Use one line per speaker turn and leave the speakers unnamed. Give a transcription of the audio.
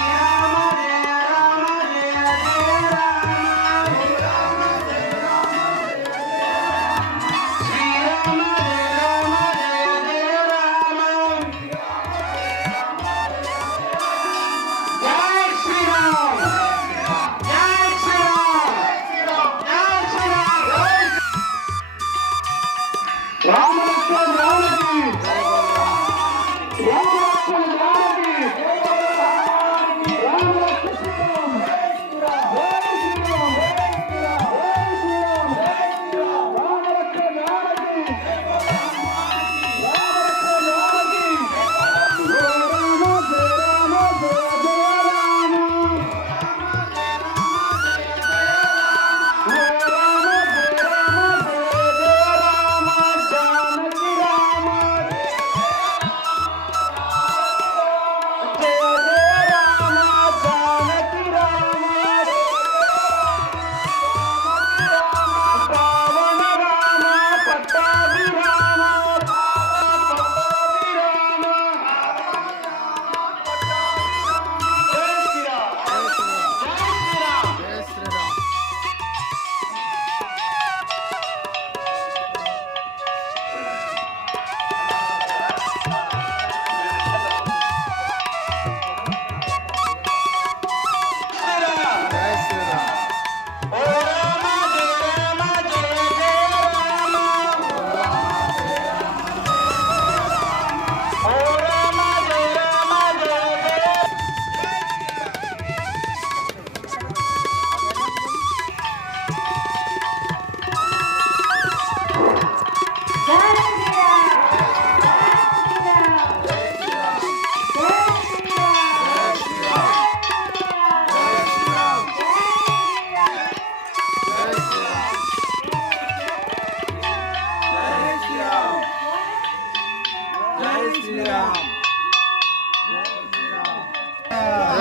Yeah.